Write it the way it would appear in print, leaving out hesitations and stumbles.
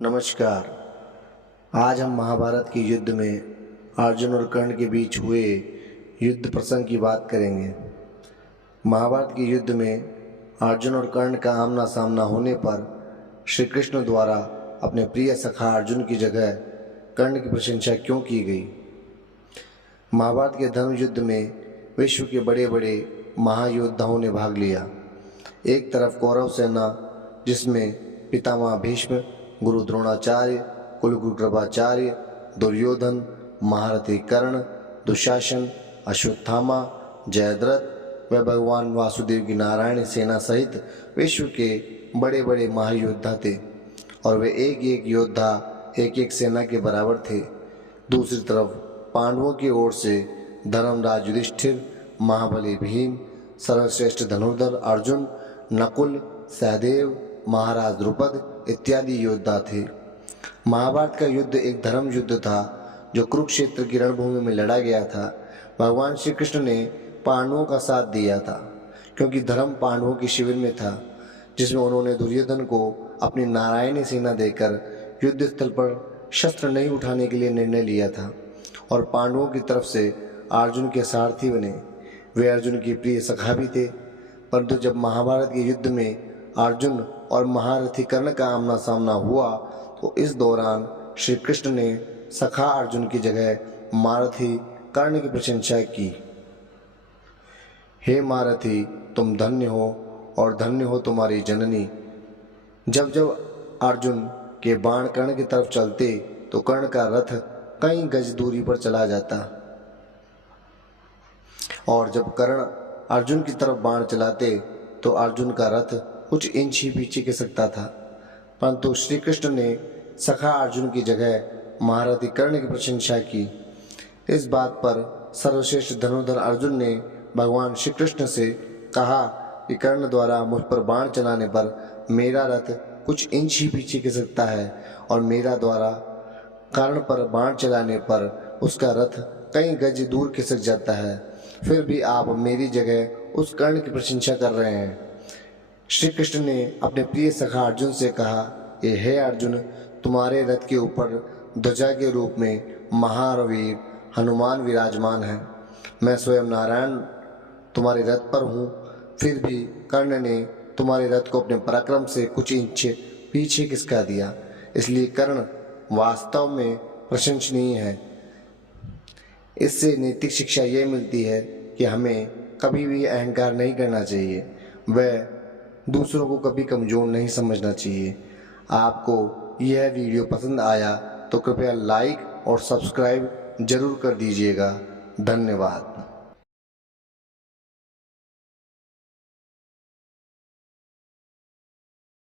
नमस्कार। आज हम महाभारत के युद्ध में अर्जुन और कर्ण के बीच हुए युद्ध प्रसंग की बात करेंगे। महाभारत के युद्ध में अर्जुन और कर्ण का आमना सामना होने पर श्री कृष्ण द्वारा अपने प्रिय सखा अर्जुन की जगह कर्ण की प्रशंसा क्यों की गई? महाभारत के धर्म युद्ध में विश्व के बड़े बड़े महायोद्धाओं ने भाग लिया। एक तरफ कौरव सेना, जिसमें पितामह भीष्म, गुरु द्रोणाचार्य, कुलगुरु कृपाचार्य, दुर्योधन, महारथी कर्ण, दुशासन, अश्वत्थामा, जयद्रथ व भगवान वासुदेव की नारायण सेना सहित विश्व के बड़े बड़े महायोद्धा थे और वे एक एक योद्धा एक एक सेना के बराबर थे। दूसरी तरफ पांडवों की ओर से धर्मराज युधिष्ठिर, महाबली भीम, सर्वश्रेष्ठ धनुर्धर अर्जुन, नकुल, सहदेव, महाराज द्रुपद इत्यादि योद्धा थे। महाभारत का युद्ध एक धर्म युद्ध था जो कुरुक्षेत्र की रणभूमि में लड़ा गया था। भगवान श्री कृष्ण ने पांडवों का साथ दिया था क्योंकि धर्म पांडवों के शिविर में था, जिसमें उन्होंने दुर्योधन को अपनी नारायणी सेना देकर युद्ध स्थल पर शस्त्र नहीं उठाने के लिए निर्णय लिया था और पांडवों की तरफ से अर्जुन के सारथी बने। वे अर्जुन की प्रिय सखा भी थे, परंतु जब महाभारत के युद्ध में अर्जुन और महारथी कर्ण का आमना सामना हुआ तो इस दौरान श्री कृष्ण ने सखा अर्जुन की जगह महारथी कर्ण की प्रशंसा की। हे महारथी, तुम धन्य हो और धन्य हो तुम्हारी जननी। जब जब अर्जुन के बाण कर्ण की तरफ चलते तो कर्ण का रथ कई गज दूरी पर चला जाता और जब कर्ण अर्जुन की तरफ बाण चलाते तो अर्जुन का रथ कुछ इंच ही पीछे खिसक सकता था। परंतु श्री कृष्ण ने सखा अर्जुन की जगह महारथी कर्ण की प्रशंसा की। इस बात पर सर्वश्रेष्ठ धनुर्धर अर्जुन ने भगवान श्री कृष्ण से कहा कि कर्ण द्वारा मुझ पर बाण चलाने पर मेरा रथ कुछ इंच ही पीछे खिसक सकता है और मेरा द्वारा कर्ण पर बाण चलाने पर उसका रथ कई गज दूर खिसक जाता है। फिर भी आप मेरी जगह उस कर्ण की प्रशंसा कर रहे हैं। श्री कृष्ण ने अपने प्रिय सखा अर्जुन से कहा कि हे अर्जुन, तुम्हारे रथ के ऊपर ध्वजा के रूप में महावीर हनुमान विराजमान है। मैं स्वयं नारायण तुम्हारे रथ पर हूँ, फिर भी कर्ण ने तुम्हारे रथ को अपने पराक्रम से कुछ इंच पीछे खिसका दिया। इसलिए कर्ण वास्तव में प्रशंसनीय है। इससे नैतिक शिक्षा यह मिलती है कि हमें कभी भी अहंकार नहीं करना चाहिए, वह दूसरों को कभी कमज़ोर नहीं समझना चाहिए। आपको यह वीडियो पसंद आया तो कृपया लाइक और सब्सक्राइब जरूर कर दीजिएगा। धन्यवाद।